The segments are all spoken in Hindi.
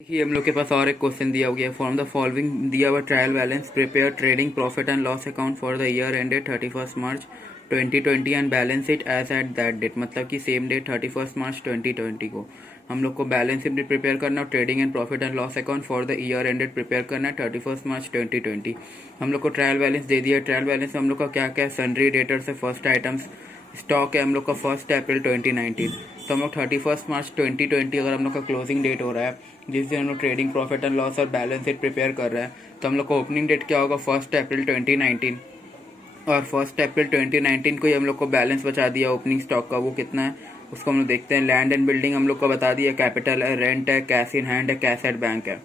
देखिए हम लोग के पास और एक क्वेश्चन दिया गया है। फॉर्म द फॉलोइंग दिया हुआ trial balance, prepare trading profit and loss account for the year ended 31 March 2020 and balance it as at that date. मतलब कि सेम डेट 31 मार्च 2020 को हम लोग को बैलेंस शीट भी प्रिपेयर करना और trading and profit and loss account for the year ended prepare करना है 31 मार्च 2020। हम लोग को ट्रायल बैलेंस दे दिया। ट्रायल बैलेंस हम लोग का क्या क्या है, सन्ड्री डेटर से फर्स्ट आइटम्स स्टॉक है हम लोग का 1 अप्रैल 2019। तो हम लोग 31 मार्च 2020 अगर हम लोग का क्लोजिंग डेट हो रहा है, जिस दिन हम लोग ट्रेडिंग प्रॉफिट एंड लॉस और बैलेंस शीट प्रिपेयर कर रहे हैं, तो हम लोग का ओपनिंग डेट क्या होगा 1 अप्रैल 2019। और 1 अप्रैल 2019 को ही हम लोग को बैलेंस बचा दिया ओपनिंग स्टॉक का। वो कितना है उसको हम लोग देखते हैं। लैंड एंड बिल्डिंग हम लोग को बता दिया, कैपिटल है, रेंट है, कैश इन हैंड है, कैश एट बैंक है।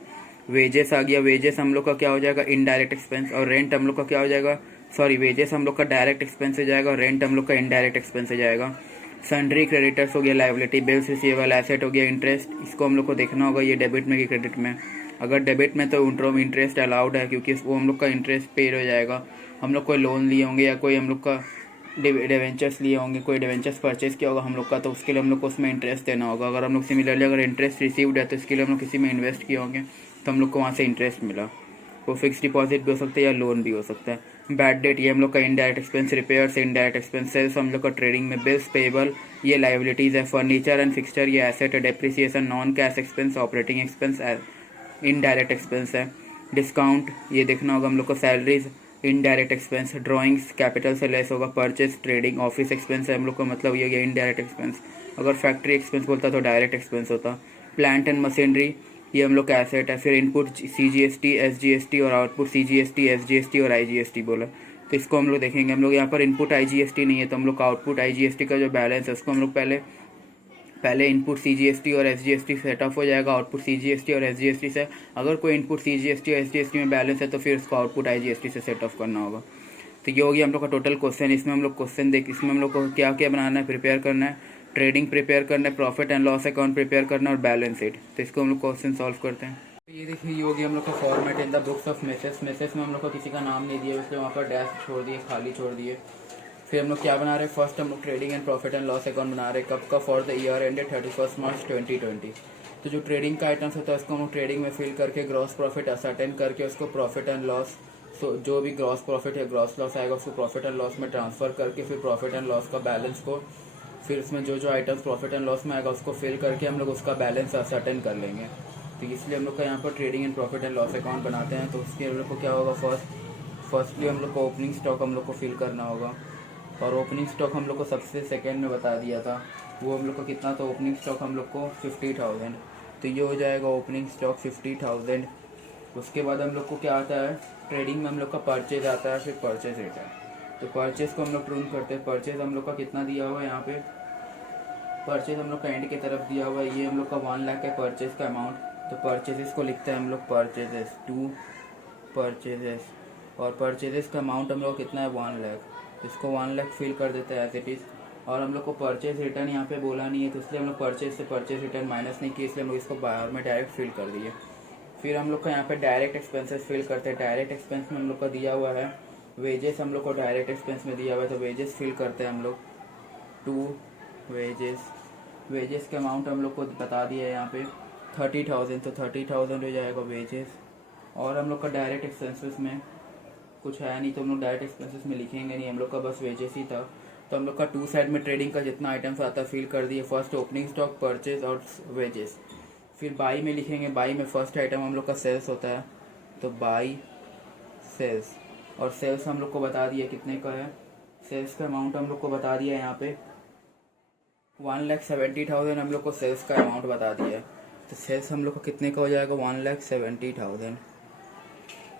वेजेस आ गया। वेजेस हम लोग का क्या हो जाएगा, इनडायरेक्ट एक्सपेंस। और रेंट हम लोग का क्या हो जाएगा, सॉरी वेजेस हम लोग का डायरेक्ट एक्सपेंस हो जाएगा और रेंट हम लोग का इनडायरेक्ट एक्सपेंस हो जाएगा। सन्ड्री क्रेडिटर्स हो गया, लाइबिलिटी, बिल्स रिसीवेबल, एसेट हो गया, इंटरेस्ट। इसको हम लोग को देखना होगा ये डेबिट में कि क्रेडिट में। अगर डेबिट में तो इंटरेस्ट अलाउड है, क्योंकि वो हम लोग का इंटरेस्ट पेड हो जाएगा। हम लोग कोई लोन लिए होंगे या कोई हम लोग का डिवेंचर्स लिए होंगे, कोई डिवेंचर्स परचेज किया होगा हम लोग का, तो उसके लिए हम लोग को उसमें इंटरेस्ट देना होगा। अगर हम लोग सिमिलरली अगर इंटरेस्ट रिसीव्ड है तो इसके लिए हम लोग किसी में इन्वेस्ट किए होंगे तो हम लोग को वहाँ से इंटरेस्ट मिला। वो फिक्स डिपॉजिट भी हो सकता है या लोन भी हो सकता है। बैड डेट ये हम लोग का indirect expense, repairs indirect expense, sales हम लोग का ट्रेडिंग में, बिल्स पेबल ये लाइबिलिटीज़ है, फर्नीचर एंड फिक्सचर ये एसेट है, depreciation non cash expense, operating expense indirect expense है। डिस्काउंट ये देखना होगा हम लोग को, salaries indirect expense, drawings capital से लेस होगा, परचेज ट्रेडिंग ऑफिस एक्सपेंस है हम लोग को, मतलब ये इनडायरेक्ट एक्सपेंस। अगर फैक्ट्री एक्सपेंस बोलता तो डायरेक्ट एक्सपेंस होता। प्लांट एंड मशीनरी ये हम लोग का एसेट है। फिर इनपुट CGST SGST और आउटपुट CGST SGST और IGST बोला, तो इसको हम लोग देखेंगे। हम लोग यहाँ पर इनपुट IGST नहीं है तो हम लोग का आउटपुट IGST का जो बैलेंस है उसको हम लोग पहले इनपुट CGST और SGST सेटअप हो जाएगा, आउटपुट CGST और SGST से। अगर कोई इनपुट CGST और SGST में बैलेंस है तो फिर उसको आउटपुट IGST से सेटअप करना होगा। तो ये हो गया हम लोग का टोटल क्वेश्चन। इसमें हम लोग इसमें हम लोग को क्या क्या बनाना है, प्रिपेयर करना है, ट्रेडिंग प्रिपेयर करना है, profit and loss account prepare करना है और बैलेंस शीट। तो इसको हम लोग क्वेश्चन सॉल्व करते हैं। तो ये देखिए ये हो गया हम लोग का format in the books of message. Message में हम लोग को किसी का नाम नहीं दिया, इसलिए वहाँ पर डैश छोड़ दिए, खाली छोड़ दिए। फिर हम लोग क्या बना रहे हैं, फर्स्ट हम लोग trading and profit and loss account बना रहे हैं। कब का, for the year ended 31 March 2020। तो जो ट्रेडिंग का आइटम्स होता है उसको हम लोग ट्रेडिंग में फिल करके ग्रॉस प्रॉफिट असर्टेन करके उसको प्रॉफिट एंड लॉस, सो जो भी ग्रॉस प्रॉफिट या ग्रॉस लॉस आएगा उसको प्रॉफिट एंड लॉस में ट्रांसफर करके फिर प्रॉफिट एंड लॉस का बैलेंस को, फिर उसमें जो जो आइटम्स प्रॉफिट एंड लॉस में आएगा उसको फिल करके हम लोग उसका बैलेंस असर्टेन कर लेंगे। तो इसलिए हम लोग का यहाँ पर trading and profit and loss account बनाते हैं। तो उसके हम लोग को क्या होगा, फर्स्टली हम लोग को ओपनिंग स्टॉक हम लोग को फिल करना होगा। और ओपनिंग स्टॉक हम लोग को सबसे सेकेंड में बता दिया था, वो हम लोग को कितना, तो ओपनिंग स्टॉक हम लोग को 50,000। तो ये हो जाएगा ओपनिंग स्टॉक 50,000। उसके बाद हम लोग को क्या आता है, ट्रेडिंग में हम लोग का परचेज आता है, फिर परचेज रेट है। तो परचेज को हम लोग प्रूव करते हैं। परचेज हम लोग का कितना दिया हुआ है यहाँ पे, परचेज हम लोग का एंड की तरफ दिया हुआ है। ये हम लोग का 1 लाख है परचेज का अमाउंट। तो परचेजेस को लिखते हैं हम लोग परचेजेस, 2 परचेजेस। और परचेजेस का अमाउंट हम लोग कितना है, 1 लाख। इसको 1 लाख फिल कर देते हैं एज इट इज़। और हम लोग को परचेज रिटर्न यहाँ पे बोला नहीं है, तो इसलिए हम लोग परचेज से परचेज रिटर्न माइनस नहीं किए, इसलिए हम लोग इसको बाहर में डायरेक्ट फिल कर दिए। फिर हम लोग का यहाँ पे डायरेक्ट एक्सपेंसेस फिल करते हैं। डायरेक्ट एक्सपेंस में हम लोग का दिया हुआ है वेजेस, हम लोग को डायरेक्ट एक्सपेंस में दिया हुआ है तो वेजेस फिल करते हैं हम लोग, 2 वेजेस। वेजेस के अमाउंट हम लोग को बता दिया है यहाँ पे 30,000, तो 30,000 हो जाएगा वेजेस। और हम लोग का डायरेक्ट एक्सपेंसेस में कुछ है नहीं, तो हम लोग डायरेक्ट एक्सपेंसेस में लिखेंगे नहीं, हम लोग का बस वेजेस ही था। तो हम लोग का 2 साइड में ट्रेडिंग का जितना आइटम्स आता है फिल कर दिए। फर्स्ट ओपनिंग स्टॉक, परचेज और वेजेस। फिर बाई में लिखेंगे, बाई में फर्स्ट आइटम हम लोग का सेल्स होता है, तो बाई सेल्स। और सेल्स हम लोग को बता दिया कितने का है, सेल्स का अमाउंट हम लोग को बता दिया यहाँ पे 1,70,000 हम लोग को सेल्स का अमाउंट बता दिया। तो सेल्स हम लोग को कितने का हो जाएगा, 1,70,000।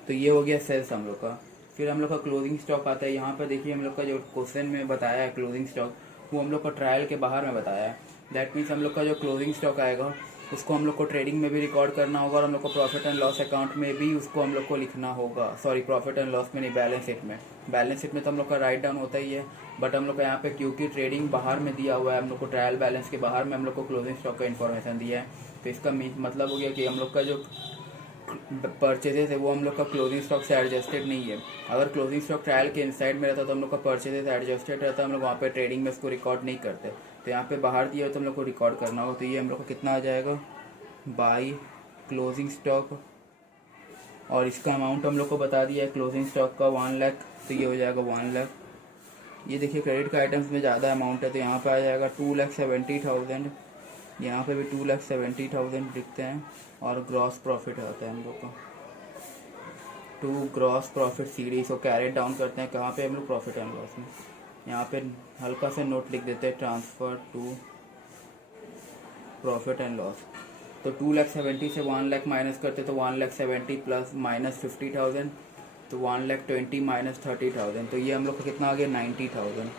तो ये हो गया सेल्स हम लोग का। फिर हम लोग का क्लोजिंग स्टॉक आता है। यहाँ पर देखिए हम लोग का जो क्वेश्चन में बताया है क्लोजिंग स्टॉक, वो हम लोग को ट्रायल के बाहर में बताया है। दैट मीन्स हम लोग का जो क्लोजिंग स्टॉक आएगा उसको हम लोग को ट्रेडिंग में भी रिकॉर्ड करना होगा और हम लोग को प्रॉफिट एंड लॉस अकाउंट में भी उसको हम लोग को लिखना होगा। सॉरी, प्रॉफिट एंड लॉस में नहीं, बैलेंस शीट में। बैलेंस शीट में तो हम लोग का राइट डाउन होता ही है, बट हम लोग का यहाँ पे क्योंकि ट्रेडिंग बाहर में दिया हुआ है, हम लोग को ट्रायल बैलेंस के बाहर में हम लोग को क्लोजिंग स्टॉक का इन्फॉर्मेशन दिया है। तो इसका मतलब हो गया कि हम लोग का जो परचेजेस है वो हम लोग का क्लोजिंग स्टॉक से एडजस्टेड नहीं है। अगर क्लोजिंग स्टॉक ट्रायल के इनसाइड में रहता तो हम लोग का परचेजेस एडजस्टेड रहता, हम लोग वहाँ पे ट्रेडिंग में उसको रिकॉर्ड नहीं करते। तो यहाँ पे बाहर दिया हो तो हम लोग को रिकॉर्ड करना होगा। तो ये हम लोग का कितना आ जाएगा, बाई क्लोजिंग स्टॉक, और इसका अमाउंट हम लोग को बता दिया है क्लोजिंग स्टॉक का 1 लाख, तो ये हो जाएगा 1 लाख। ये देखिए क्रेडिट का आइटम्स में ज़्यादा अमाउंट है तो यहाँ पे आ जाएगा 2,70,000, यहाँ पे भी 2,70,000 लिखते हैं। और ग्रॉस प्रॉफिट आता है हम लोग का टू ग्रॉस प्रॉफिट सीडी, इसको कैरेट डाउन करते हैं कहाँ पे हम लोग, प्रॉफिट एंड लॉस में। यहाँ पे हल्का सा नोट लिख देते हैं, transfer to profit and loss. तो 2,70,000 से 1 लाख माइनस करते तो 1,70,000 प्लस माइनस 50,000, तो 1,20,000 माइनस 30,000, तो ये हम लोग का कितना आ गया 90,000।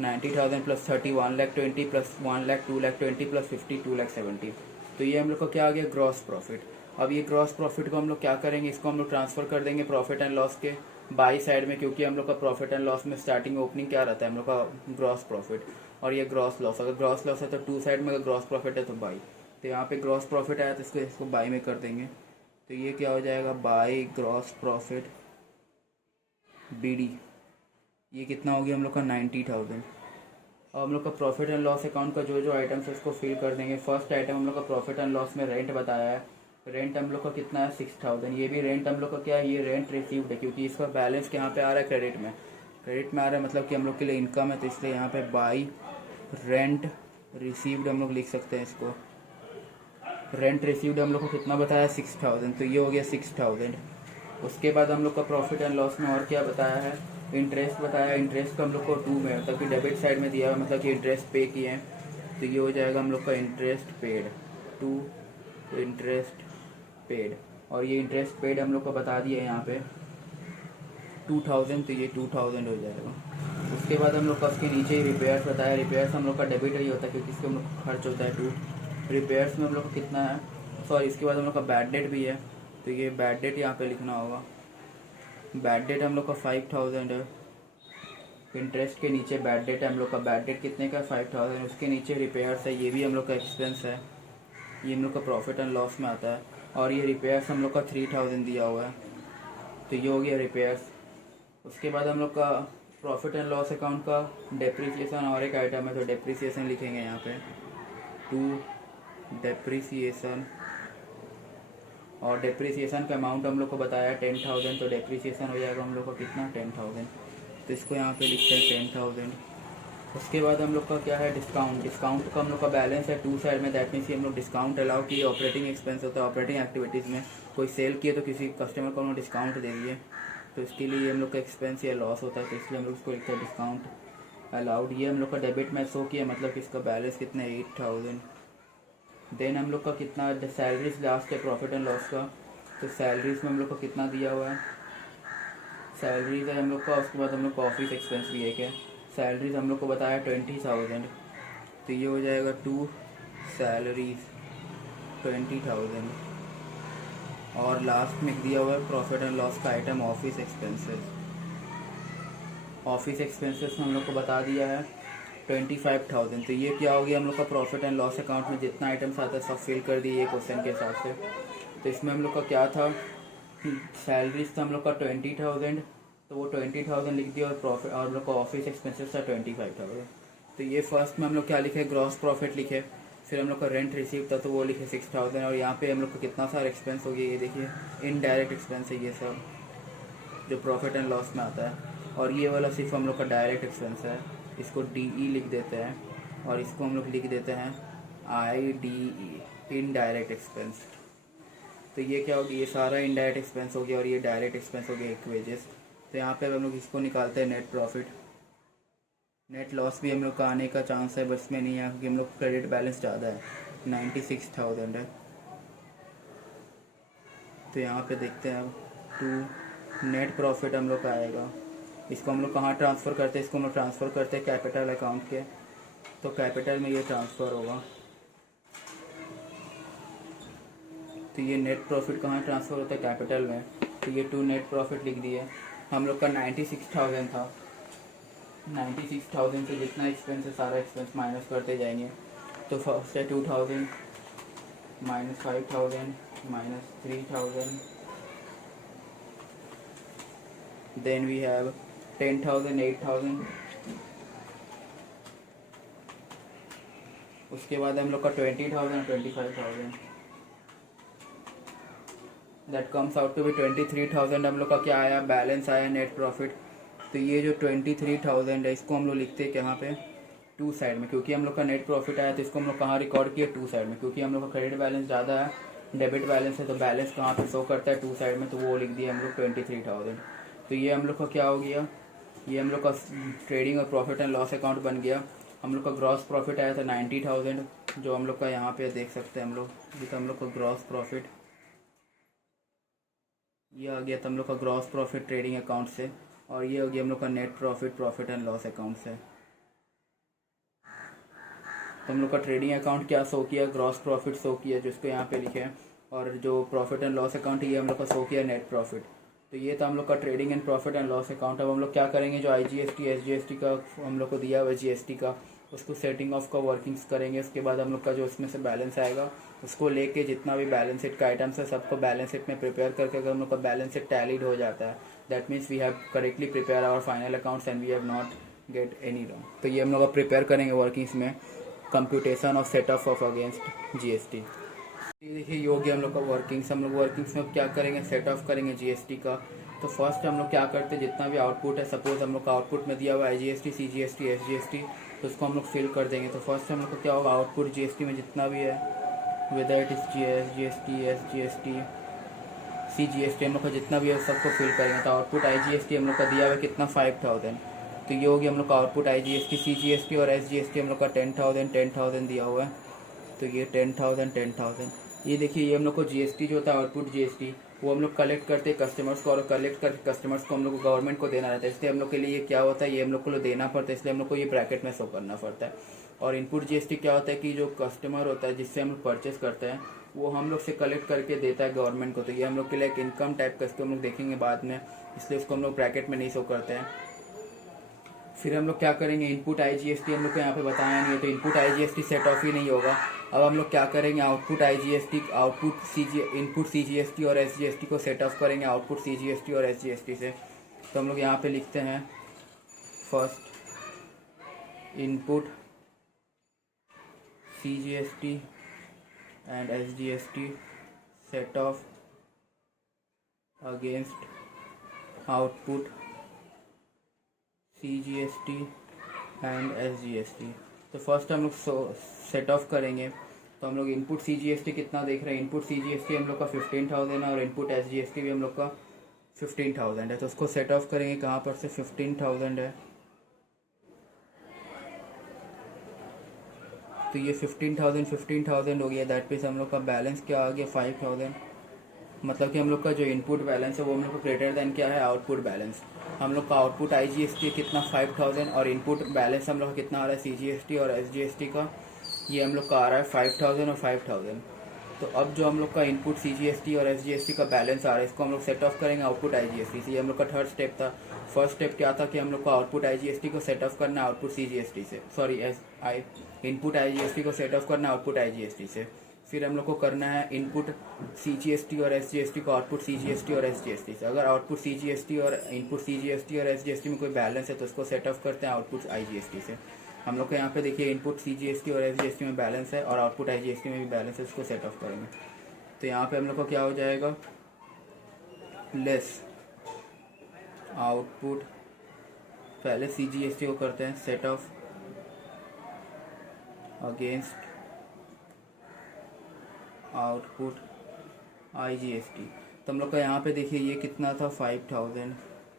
90,000 प्लस 30 1,20,000 प्लस 1 लाख 2,20,000 प्लस 50 2,70,000, तो ये हम लोग का क्या आ गया ग्रॉस प्रॉफिट। अब ये ग्रॉस प्रॉफिट को हम लोग क्या करेंगे, इसको हम लोग ट्रांसफ़र कर देंगे प्रॉफिट एंड लॉस के बाई साइड में, क्योंकि हम लोग का प्रॉफिट एंड लॉस में स्टार्टिंग ओपनिंग क्या रहता है हम लोग का ग्रॉस प्रॉफिट, और ये ग्रॉस लॉस। अगर ग्रॉस लॉस है तो टू साइड में, अगर ग्रॉस प्रॉफिट है तो बाई। तो यहाँ पे ग्रॉस प्रॉफिट आया तो इसको बाई में कर देंगे, तो ये क्या हो जाएगा बाई ग्रॉस प्रॉफिट BD। ये कितना हो गया हम लोग का 90,000। और हम लोग का प्रॉफिट एंड लॉस अकाउंट का जो जो आइटम्स है उसको फिल कर देंगे। फर्स्ट आइटम हम लोग का प्रॉफिट एंड लॉस में रेंट बताया है, रेंट हम लोग का कितना है 6,000। ये भी रेंट हम लोग का क्या है, ये रेंट रिसीव्ड है, क्योंकि इसका बैलेंस यहाँ पे आ रहा है क्रेडिट में, क्रेडिट में आ रहा है मतलब कि हम लोग के लिए इनकम है, तो इसलिए यहाँ पे बाई रेंट रिसीव्ड हम लोग लिख सकते हैं इसको। रेंट रिसीव्ड हम लोग को कितना बताया 6,000, तो ये हो गया 6,000। उसके बाद हम लोग का प्रॉफिट एंड लॉस में और क्या बताया है, इंटरेस्ट बताया। इंटरेस्ट का हम लोग को 2 में मतलब कि डेबिट साइड में दिया हुआ, मतलब कि इंटरेस्ट पे किए हैं, तो ये हो जाएगा हम लोग का interest paid to interest paid. और ये इंटरेस्ट पेड हम लोग को बता दिया यहाँ पे 2,000, तो ये 2,000 हो जाएगा। उसके बाद हम लोग का उसके नीचे ही रिपेयर्स बताया। रिपेयर्स हम लोग का डेबिट ही होता है क्योंकि इसके हम लोग का खर्च होता है 2। रिपेयर्स में हम लोग का कितना है, सॉरी इसके बाद हम लोग का बैड डेट भी है, तो ये बैड डेट यहाँ पे लिखना होगा। बैड डेट हम लोग का 5,000 है। इंटरेस्ट के नीचे बैड डेट है हम लोग का, बैड डेट कितने का 5,000। उसके नीचे रिपेयर्स है, ये भी हम लोग का एक्सपेंस है, ये हम लोग का प्रॉफिट एंड लॉस में आता है। और ये रिपेयर्स हम लोग का 3,000 दिया हुआ है, तो ये हो गया रिपेयर्स। उसके बाद हम लोग का प्रॉफिट एंड लॉस अकाउंट का डेप्रिसिएशन और एक आइटम है, तो डेप्रिसिएशन लिखेंगे यहाँ पे टू डेप्रिसिएशन। और डेप्रिसिएशन का अमाउंट हम लोग को बताया 10,000, तो डेप्रिसिएशन हो जाएगा हम लोग को कितना 10,000, तो इसको यहाँ पे लिखते हैं 10,000। उसके बाद हम लोग का क्या है डिस्काउंट। डिस्काउंट का हम लोग का बैलेंस है 2 साइड में, दैट मीन्स हम लोग डिस्काउंट अलाउ किए। ऑपरेटिंग एक्सपेंस होता है, ऑपरेटिंग एक्टिविटीज़ में कोई सेल किए तो किसी कस्टमर को हम लोग डिस्काउंट दे दिए, तो इसके लिए हम लोग का एक्सपेंस या लॉस होता है, तो इसलिए हम लोग इसको लिखते हैं डिस्काउंट अलाउड। ये हम लोग का डेबिट में शो किया, मतलब कि इसका बैलेंस कितना है 8,000। देन हम लोग का कितना सैलरीज लास्ट है प्रॉफिट एंड लॉस का, तो सैलरीज में हम लोग को कितना दिया हुआ है, सैलरीज है हम लोग का। उसके बाद हम लोग का ऑफिस एक्सपेंस भी एक है, सैलरीज हम लोग को बताया 20,000, तो ये हो जाएगा टू सैलरीज 20,000। और लास्ट में दिया हुआ है प्रॉफिट एंड लॉस का item office expenses. Office expenses में हम लोग को बता दिया है 25,000, तो ये क्या हो गया हम लोग का प्रॉफिट एंड लॉस अकाउंट में जितना आइटम्स आता है सब फिल कर दिए क्वेश्चन के हिसाब से। तो इसमें हम लोग का क्या था, सैलरीज था हम लोग का 20,000, तो वो 20,000 लिख दिया, और प्रॉफिट और हम लोग का ऑफिस एक्सपेंसेस था 25,000। तो ये फर्स्ट में हम लोग क्या लिखे ग्रॉस प्रॉफिट लिखे, फिर हम लोग का रेंट रिसीव था तो वो लिखे 6,000, और यहाँ पे हम लोग का कितना सारा एक्सपेंस हो गया, ये देखिए इनडायरेक्ट एक्सपेंस है ये सब जो प्रॉफिट एंड लॉस में आता है। और ये वाला सिर्फ हम लोग का डायरेक्ट एक्सपेंस है, इसको DE लिख देते हैं, और इसको हम लोग लिख देते हैं IDE इनडायरेक्ट एक्सपेंस। तो ये क्या होगी, ये सारा इनडायरेक्ट एक्सपेंस हो गया और ये डायरेक्ट एक्सपेंस हो गया एक वेजेस। तो यहाँ पे हम लोग इसको निकालते हैं नेट प्रॉफिट। नेट लॉस भी हम लोग का आने का चांस है, बस में नहीं है क्योंकि हम लोग क्रेडिट बैलेंस ज़्यादा है 96,000 है। तो यहाँ पे देखते हैं अब टू नेट प्रॉफिट हम लोग का आएगा। इसको हम लोग कहाँ ट्रांसफ़र करते हैं, इसको हम लोग ट्रांसफ़र करते हैं कैपिटल अकाउंट के, तो कैपिटल में ये ट्रांसफ़र होगा। तो ये नेट प्रॉफिट कहाँ ट्रांसफ़र होता है कैपिटल में, तो ये टू नेट प्रॉफिट लिख दिए। हम लोग का 96,000 था, 96,000 से जितना एक्सपेंस है सारा एक्सपेंस माइनस करते जाएंगे। तो फर्स्ट है 2,000 minus 5,000 minus 3,000, then we have 10,000 8,000। उसके बाद हम लोग का 20,000 25,000, that comes out to be 23,000 हम लोग का क्या आया, बैलेंस आया नेट प्रॉफिट। तो ये जो 23,000 है इसको हम लोग लिखते हैं कहाँ पे, टू साइड में, क्योंकि हम लोग का नेट प्रॉफिट आया तो इसको हम लोग कहाँ रिकॉर्ड किया, टू साइड में, क्योंकि हम लोग का क्रेडिट बैलेंस ज़्यादा है, डेबिट बैलेंस है, तो बैलेंस कहाँ पे शो करता है, टू साइड में, तो वो लिख दिया हम लोग 23,000। तो ये हम लोग का क्या हो गया, ये हम लोग का ट्रेडिंग और प्रॉफिट एंड लॉस अकाउंट बन गया। हम लोग का ग्रॉस प्रॉफिट आया था 90,000, जो हम लोग का यहाँ पे देख सकते हैं हम लोग, ये तो हम लोग का ग्रॉस प्रॉफिट ये आ गया था हम लोग का ग्रॉस प्रॉफिट ट्रेडिंग अकाउंट से, और ये हो गया हम लोग का net profit profit and loss account से। तो हम लोग का ट्रेडिंग अकाउंट क्या शो किया, ग्रॉस प्रॉफिट शो किया जिसको यहाँ पे लिखे हैं, और जो प्रॉफिट एंड लॉस अकाउंट है ये हम लोग का शो किया नेट प्रॉफिट। तो ये था हम लोग का trading and profit and loss account. अब हम लोग क्या करेंगे, जो IGST SGST का हम लोग को दिया हुआ है GST का, उसको सेटिंग ऑफ का वर्किंग्स करेंगे। उसके बाद हम लोग का जो उसमें से बैलेंस आएगा उसको लेके जितना भी बैलेंस शीट का आइटम्स है सबको बैलेंस शीट में प्रिपेयर करके, अगर हम लोग का बैलेंस शीट टैलीड हो जाता है, that means we have correctly prepare our final accounts and we have not get any wrong. तो ये हम लोग का प्रिपेयर करेंगे वर्किंग्स में, computation of set off against GST। ये देखिए ये हो गया हम लोग का वर्किंग्स। हम लोग वर्किंग्स में क्या करेंगे, सेट ऑफ करेंगे GST का। तो फर्स्ट हम लोग क्या करते हैं, जितना भी आउटपुट है, सपोज हम लोग का आउटपुट में दिया हुआ है IGST CGST SGST, तो उसको हम लोग फिल कर देंगे। तो फर्स्ट हम लोग को क्या होगा, आउटपुट GST में जितना भी है, whether it is GST SGST CGST हम लोग का जितना भी है सबको फिल करेंगे। तो आउटपुट IGST हम लोग का दिया हुआ है कितना, 5,000। तो ये हो गया हम लोग का आउटपुट IGST CGST और SGST हम लोग का 10,000 दिया हुआ है। तो ये 10,000। ये देखिए ये हम लोग को GST जो होता है, आउटपुट GST, वो हम लोग कलेक्ट करते हैं कस्टमर्स को, और कलेक्ट करके कस्टमर्स को हम लोग को गवर्नमेंट को देना रहता है। इसलिए हम लोग के लिए ये क्या होता है, ये हम लोग को देना पड़ता है, इसलिए हम लोग को ये ब्रैकेट में शो करना पड़ता है। और इनपुट GST क्या होता है कि जो कस्टमर होता है जिससे हम लोग परचेस करते हैं, वो हम लोग से कलेक्ट करके देता है गवर्नमेंट को। तो ये हम लोग के लिए एक इनकम टाइप का, इसको हम लोग देखेंगे बाद में, इसलिए इसको हम लोग ब्रैकेट में नहीं शो करते हैं। फिर हम लोग क्या करेंगे, इनपुट IGST हम लोग को यहाँ पे बताया नहीं है, तो इनपुट IGST सेट ऑफ ही नहीं होगा। अब हम लोग क्या करेंगे, आउटपुट IGST इनपुट CGST और SGST को सेट ऑफ करेंगे आउटपुट CGST और SGST से। तो हम लोग यहाँ पे लिखते हैं first input CGST and SGST set off against output CGST and SGST। तो फर्स्ट हम लोग सेट ऑफ करेंगे। तो हम लोग इनपुट CGST कितना देख रहे हैं, इनपुट CGST हम लोग का 15,000 है, और इनपुट SGST भी हम लोग का 15,000 है। तो उसको सेट ऑफ करेंगे कहाँ पर से, 15,000 है, तो ये 15,000 हो गया। दैट मीन्स हम लोग का बैलेंस क्या आ गया, 5,000। मतलब कि हम लोग का जो इनपुट बैलेंस है वो हम लोग को ग्रेटर देन क्या है, आउटपुट बैलेंस। हम लोग का आउटपुट IGST कितना, 5,000, और इनपुट बैलेंस हम लोग का कितना आ रहा है, CGST और SGST का, ये हम लोग का आ रहा है 5,000 और 5,000। तो अब जो हम लोग का इनपुट CGST और SGST का बैलेंस आ रहा है, इसको हम लोग सेट ऑफ करेंगे आउटपुट IGST से। ये हम लोग का थर्ड स्टेप था। फर्स्ट स्टेप क्या था कि हम लोग को आउटपुट IGST को सेट ऑफ करना है आउटपुट CGST से, सॉरी इनपुट IGST को सेट ऑफ करना है आउटपुट IGST से। फिर हम लोग को करना है इनपुट CGST और SGST को आउटपुट CGST और SGST से। अगर आउटपुट CGST और इनपुट CGST और SGST में कोई बैलेंस है तो उसको सेट ऑफ करते हैं आउटपुट IGST से। हम लोग को यहाँ पे देखिए इनपुट CGST और SGST में बैलेंस है, और आउटपुट IGST में भी बैलेंस है, उसको सेट ऑफ करेंगे। तो यहाँ पे हम लोग को क्या हो जाएगा, लेस आउटपुट, पहले CGST को करते हैं set off against output IGST। तो हम लोग का यहाँ पे देखिए ये कितना था, 5,000,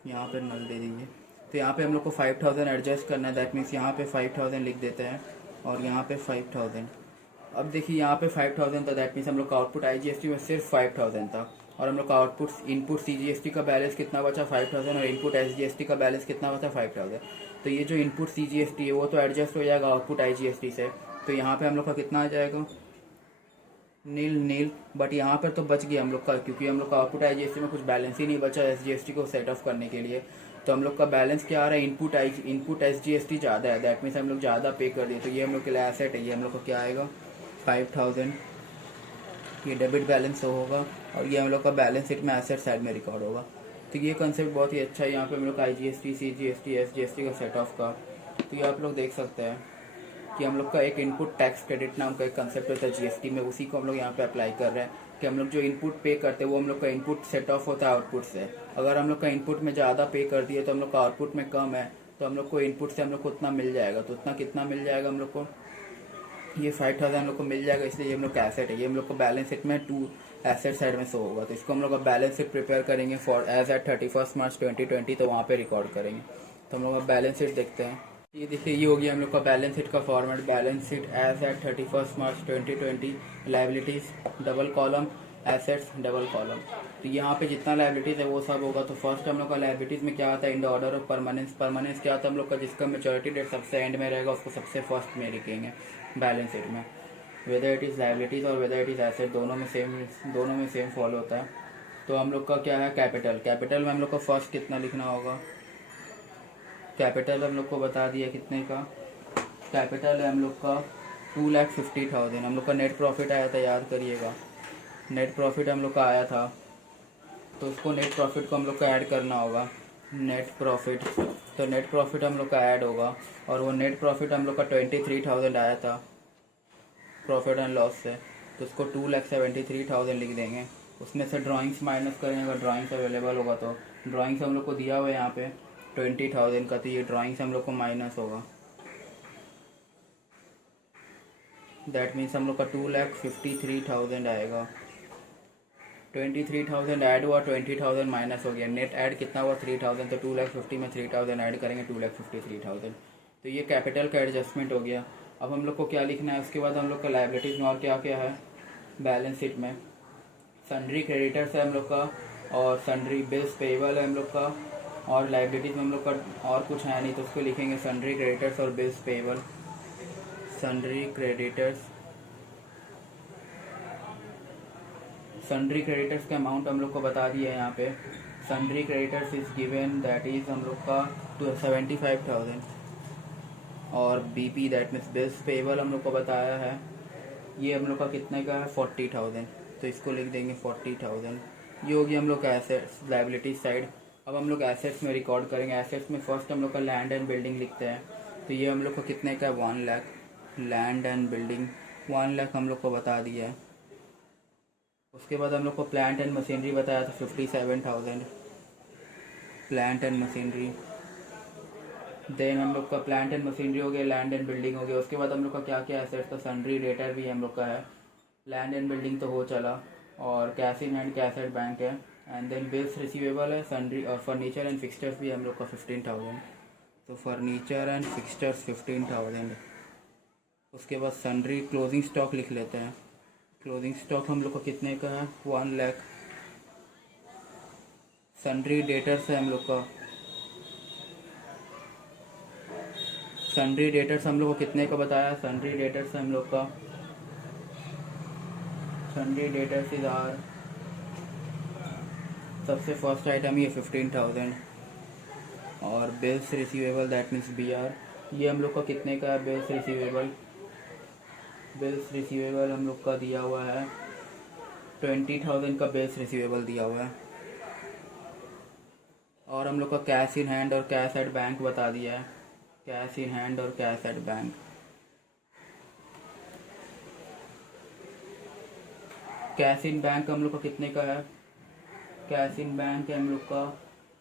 यहाँ पे नल दे दीजिए। तो यहाँ पे हम लोग को 5,000 एडजस्ट करना है, दैट मीन्स यहाँ पे 5,000 लिख देते हैं, और यहाँ पे 5,000। अब देखिए यहाँ पे 5,000 था, दैट मीन्स हम लोग का आउटपुट IGST में सिर्फ 5,000 था, और हम लोग का आउटपुट इनपुट CGST का बैलेंस कितना बचा, 5,000, और इनपुट SGST का बैलेंस कितना बचा, 5,000। तो ये जो इनपुट CGST है वो तो एडजस्ट हो जाएगा आउटपुट IGST से। तो यहाँ पे हम लोग का कितना आ जाएगा, नील। बट यहाँ पर तो बच गया हम लोग का, क्योंकि हम लोग का आउटपुट IGST में कुछ बैलेंस ही नहीं बचा SGST को सेट ऑफ करने के लिए। तो हम लोग का बैलेंस क्या आ रहा है, इनपुट SGST ज़्यादा है, दैट मीन्स हम लोग ज़्यादा पे कर दिए। तो ये हम लोग के लिए एसेट है, ये हम लोग का क्या आएगा, 5,000, ये डेबिट बैलेंस होगा, और ये हम लोग का बैलेंस शीट में एसेट साइड में रिकॉर्ड होगा। तो ये कंसेप्ट बहुत ही अच्छा है। यहाँ पे हम लोग का IGST CGST SGST का सेट ऑफ का, तो ये आप लोग देख सकते हैं। कि हम लोग का एक इनपुट टैक्स क्रेडिट नाम का एक कंसेप्ट होता है जीएसटी में, उसी को हम लोग यहाँ पे अप्लाई कर रहे हैं कि हम लोग जो इनपुट पे करते हैं वो हम लोग का इनपुट सेट ऑफ होता है आउटपुट से। अगर हम लोग का इनपुट में ज़्यादा पे कर दिए तो हम लोग का आउटपुट में कम है, तो हम लोग को इनपुट से हम लोग को उतना मिल जाएगा। तो उतना कितना मिल जाएगा हम लोग को, ये 5000 हम लोग को मिल जाएगा, इसलिए ये हम लोग का एसेट है। ये हम लोग को बैलेंस शीट में 2 एसेट साइड में शो होगा। तो इसको हम लोग का बैलेंस शीट प्रिपेयर करेंगे फॉर एज एट 31 मार्च 2020, तो वहाँ पे रिकॉर्ड करेंगे। तो हम लोग का बैलेंस शीट देखते हैं। ये देखिए, ये हो गया हम लोग का बैलेंस शीट का format. Balance sheet as at 31 March 2020, liabilities double column, assets double column. तो यहाँ पे जितना लाइबिलिटीज है वो सब होगा। तो फर्स्ट हम लोग का लाइबिलिटीज में क्या आता है, in the order of permanence. Permanence क्या आता है हम लोग का, जिसका मेच्योरिटी डेट सबसे एंड में रहेगा उसको सबसे फर्स्ट में लिखेंगे बैलेंस शीट में। वेदर इट इज़ लाइबिलिटीज और वेदर इट इज़ एसेट, दोनों में सेम फॉलो होता है। तो हम लोग का क्या है, कैपिटल। कैपिटल में हम लोग को फर्स्ट कितना लिखना होगा, कैपिटल हम लोग को बता दिया कितने का कैपिटल है हम लोग का 2,50,000। हम लोग का नेट प्रॉफिट आया था, याद करिएगा, नेट प्रॉफिट हम लोग का आया था। तो उसको नेट प्रॉफिट को हम लोग को ऐड करना होगा, नेट प्रॉफिट। तो नेट प्रॉफिट हम लोग का ऐड होगा, और वो नेट प्रॉफिट हम लोग का 23,000 आया था प्रॉफिट एंड लॉस से। तो उसको 2,73,000 लिख देंगे। उसमें से ड्राइंग्स माइनस करेंगे, अगर ड्राइंग्स अवेलेबल होगा तो। ड्राइंग्स हम लोग को दिया हुआ है यहाँ पे 20,000 का, तो ये ड्राइंग्स हम लोग को माइनस होगा। दैट मीन्स हम लोग का 2,53,000 आएगा। 23,000 ऐड हुआ, 20,000 माइनस हो गया। नेट ऐड कितना हुआ, 3,000। तो 2,50,000 में 3,000 ऐड करेंगे, 2,53,000। तो ये कैपिटल का एडजस्टमेंट हो गया। अब हम लोग को क्या लिखना है, उसके बाद हम लोग का लाइबिलिटीज में और क्या क्या है बैलेंस शीट में, सन्ड्री क्रेडिटर्स है हम लोग का, और सन्ड्री बिल्स पेएबल है हम लोग का, और लाइबिलिटीज में हम लोग का और कुछ है नहीं, तो उसको लिखेंगे सन्ड्री क्रेडिटर्स और bills payable. Sundry creditors, sundry creditors का अमाउंट हम लोग को बता दिया है यहाँ पे। Sundry creditors is given, that is हम लोग का 75,000। और BP that means bills payable हम लोग को बताया है, ये हम लोग का कितने का है, 40,000। तो इसको लिख देंगे 40,000। ये होगी हम लोग का एसेट्स लाइबिलिटी साइड। अब हम लोग एसेट्स में रिकॉर्ड करेंगे। एसेट्स में फर्स्ट हम लोग का लैंड एंड बिल्डिंग लिखते हैं। तो ये हम लोग को कितने का है, 1 lakh. Land and building 1 lakh हम लोग को बता दिया है। उसके बाद हम लोग को प्लांट एंड मशीनरी बताया था 57,000, प्लांट एंड मशीनरी। देन हम लोग का प्लांट एंड मशीनरी हो गया, लैंड एंड बिल्डिंग हो गया। उसके बाद हम लोग का क्या क्या एसेट्स था, सन्ड्री डेटर भी हम लोग का है, लैंड एंड बिल्डिंग तो हो चला, और cash in hand cash at bank है, एंड देन बिल्स रिसीवेबल है, सन्ड्री और फर्नीचर एंड फिक्सचर्स भी हम लोग का 15,000। तो फर्नीचर एंड फिक्सचर्स 15,000। उसके बाद सन्ड्री क्लोजिंग स्टॉक लिख लेते हैं। क्लोजिंग स्टॉक हम लोग का कितने का है, 1 लाख। सन्ड्री डेटर्स है हम लोग का, सन्ड्री डेटर्स हम लोग को कितने का बताया, सन्ड्री डेटर्स हम लोग का, सन्ड्री डेटर्स इज आर, सबसे फर्स्ट आइटम ये 15,000। और bills receivable that means BR, ये हम लोग का कितने का है, बिल्स रिसीवेबल। बिल्स रिसीवेबल हम लोग का दिया हुआ है 20,000 का बिल्स रिसीवेबल दिया हुआ है। और हम लोग का कैश इन हैंड और कैश एट बैंक बता दिया है, कैश इन हैंड और cash at bank. Cash in bank हम लोग का कितने का है, कैश इन बैंक हम लोग का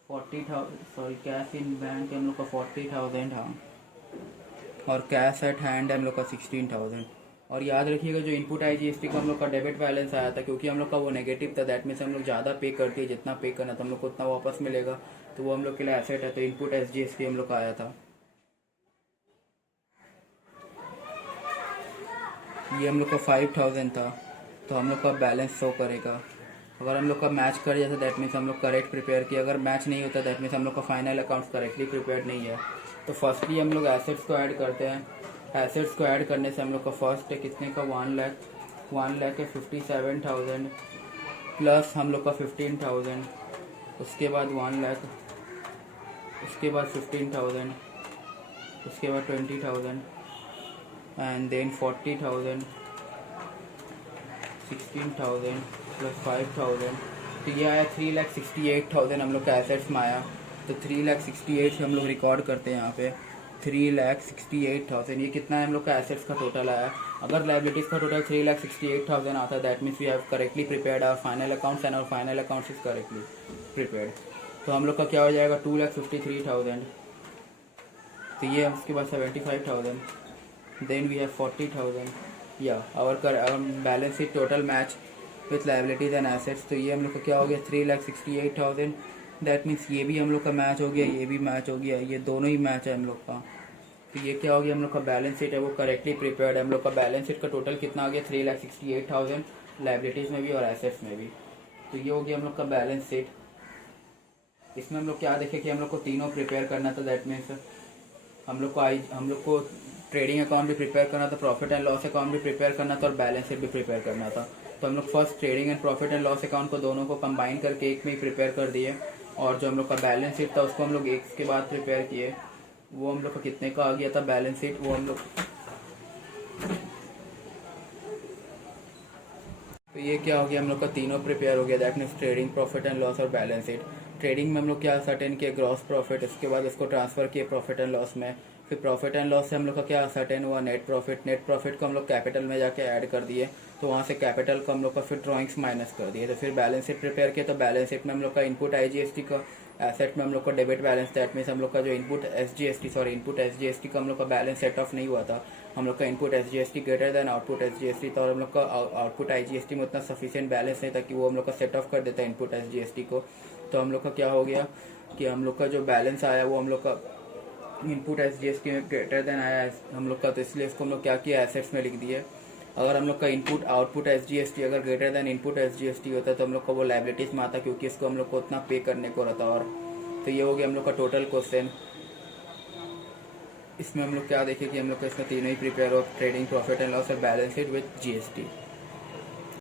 40,000, सॉरी कैश इन बैंक हम लोग का 40,000, हाँ। और कैश एट हैंड हम लोग का 16,000। और याद रखिएगा जो इनपुट आई जीएसटी का हम लोग का डेबिट बैलेंस आया था, क्योंकि हम लोग का वो नेगेटिव था, दैट मीन्स हम लोग ज़्यादा पे करते हैं, जितना पे करना था हम लोग को उतना वापस मिलेगा, तो वो हम लोग के लिए एसेट है। तो इनपुट SGST हम लोग का आया था, ये हम लोग का 5,000 था। तो हम लोग का बैलेंस शो करेगा। अगर हम लोग का मैच कर जाता दैट मीन्स हम लोग करेक्ट प्रिपेयर किया, अगर मैच नहीं होता दैट मीन्स हम लोग का फाइनल अकाउंट्स करेक्टली प्रिपेयर नहीं है। तो फर्स्टली हम लोग एसेट्स को ऐड करते हैं। एसेट्स को ऐड करने से हम लोग का फर्स्ट है कितने का, 1 लाख। 1 लाख है 57,000 प्लस हम लोग का 15,000, उसके बाद 1 लाख, उसके बाद 15,000, उसके बाद 20,000, एंड देन 40,000, 16,000 प्लस 5,000। तो ये आया 3,68,000 हम लोग का एसेट्स में आया। तो 3,68,000 हम लोग रिकॉर्ड करते हैं यहाँ पे। 3,68,000। ये कितना है हम लोग का एसेट्स का टोटल आया। अगर लाइबिलिटीज़ का टोटल 3,68,000 आता है, that means we have correctly prepared our final accounts and our final accounts is correctly prepared. तो हम लोग का क्या हो जाएगा 2,53,000। तो ये उसके बाद 75,000, देन वी हैव 40,000। या our balance sheet total match with liabilities and assets. तो ये हम लोग का क्या हो गया 3,68,000। दैट मीन्स ये भी हम लोग का मैच हो गया, ये भी मैच हो गया, ये दोनों ही मैच है हम लोग का। तो ये क्या हो गया हम लोग का बैलेंस शीट है वो करेक्टली प्रिपेयर्ड है। हम लोग का बैलेंस शीट का टोटल कितना आ गया 3,68,000 लाइबिलिटीज़ में भी और एसेट्स में भी। तो ये हो गया हम लोग का बैलेंस शीट। इसमें हम लोग क्या देखे कि हम लोग को तीनों प्रिपेयर करना था। दैट मीन्स हम लोग को ट्रेडिंग अकाउंट भी प्रिपेयर करना था, प्रॉफिट एंड लॉस अकाउंट भी प्रिपेयर करना था और बैलेंस शीट भी प्रिपेयर करना था। तो हम लोग first trading and profit and loss account को दोनों को कंबाइन करके एक में ही प्रिपेयर कर दिए, और जो हम लोग का बैलेंस शीट था उसको हम लोग एक के बाद प्रिपेयर किए। वो हम लोग का कितने का आ गया था बैलेंस शीट, वो हम लोग, तो ये क्या हो गया हम लोग का तीनों प्रिपेयर हो गया। That means trading, profit and loss और बैलेंस शीट। ट्रेडिंग में हम लोग क्या सर्टेन किए ग्रॉस प्रॉफिट, उसके बाद उसको ट्रांसफर किए प्रॉफिट एंड लॉस में। फिर प्रॉफिट एंड लॉस से हम लोग का क्या सर्टेन हुआ नेट प्रॉफिट। नेट प्रॉफिट को हम लोग कैपिटल में जाके ऐड कर दिए, तो वहाँ से कैपिटल को हम लोग का फिर ड्राइंग्स माइनस कर दिए। तो फिर बैलेंस शीट प्रिपेयर किया, तो बैलेंस शीट में हम लोग का इनपुट IGST का, एसेट में हम लोग का डेबिट बैलेंस। दैट मीन्स हम लोग का जो इनपुट SGST का हम लोग का बैलेंस सेट ऑफ नहीं हुआ था। हम लोग का input SGST greater than output SGST था, और हम लोग का आउटपुट IGST में उतना सफिशिएंट बैलेंस नहीं था कि वो हम लोग का सेट ऑफ कर देता इनपुट SGST को। तो हम लोग का क्या हो गया कि हम लोग का जो बैलेंस आया वो हम लोग का इनपुट SGST में ग्रेटर देन आया हम लोग का, तो इसलिए इसको हम लोग क्या किया एसेट्स में लिख दिए। अगर हम लोग का इनपुट आउटपुट SGST अगर ग्रेटर देन इनपुट SGST होता तो हम लोग का वो लाइबिलिटीज में आता, क्योंकि इसको हम लोग को उतना पे करने को रहता। और तो ये हो गया हम लोग का टोटल क्वेश्चन। इसमें हम लोग क्या देखें कि हम लोग का इसमें तीनों ही प्रिपेयर हो, ट्रेडिंग, प्रॉफिट एंड लॉस और बैलेंस शीट विद GST।